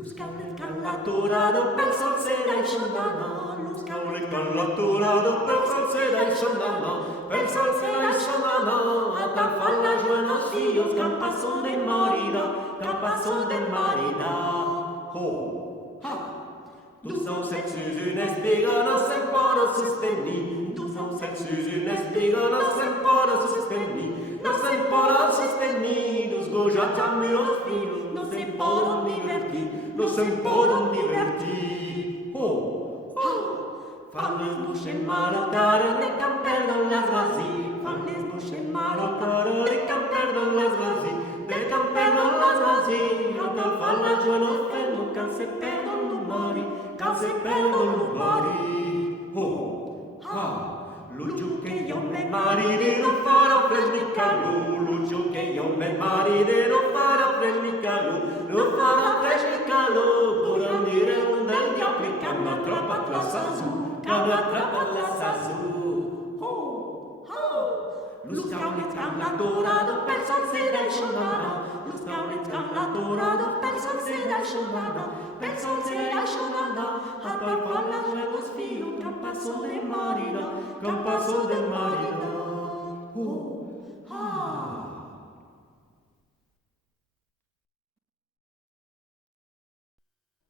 Luz caulet calaturado pel sol serà eixondana. Luz caulet calaturado pel sol serà eixondana. Pel sol serà eixondana. Ata fan la joie nos fillos campasso de marida, campasso de marida. Oh, ha! Dus au sexus unes biganas en para susteni. Dus au sexus unes biganas en para susteni. Nos en para susteni. Dus gojat amuos filos. Nos en para diverti. Nos en para diverti. Oh, ha! Fan les bouches marotare de camper dans las razis. Fan les bouches marotare de camper dans las razis. De camper dans las razis. Ata fan la joie nos fermo quand se perdon nos mari. Quand se perdon nos mari. Oh, ha! Lucio che io me maridi non farò fresnicalo. Lucio che io me maridi non farò fresnicalo. Non farò fresnicalo. Vogliamo dire un del diavolo che hanno attrappato la sasu. Che hanno attrappato la sasu. Oh, oh. Luz caulet calaturado per sol serà eixondana. Luz caulet calaturado per sol serà eixondana. Per sol serà eixondana. Ata fan la joie nos fillos campasso de marida, campasso de marida.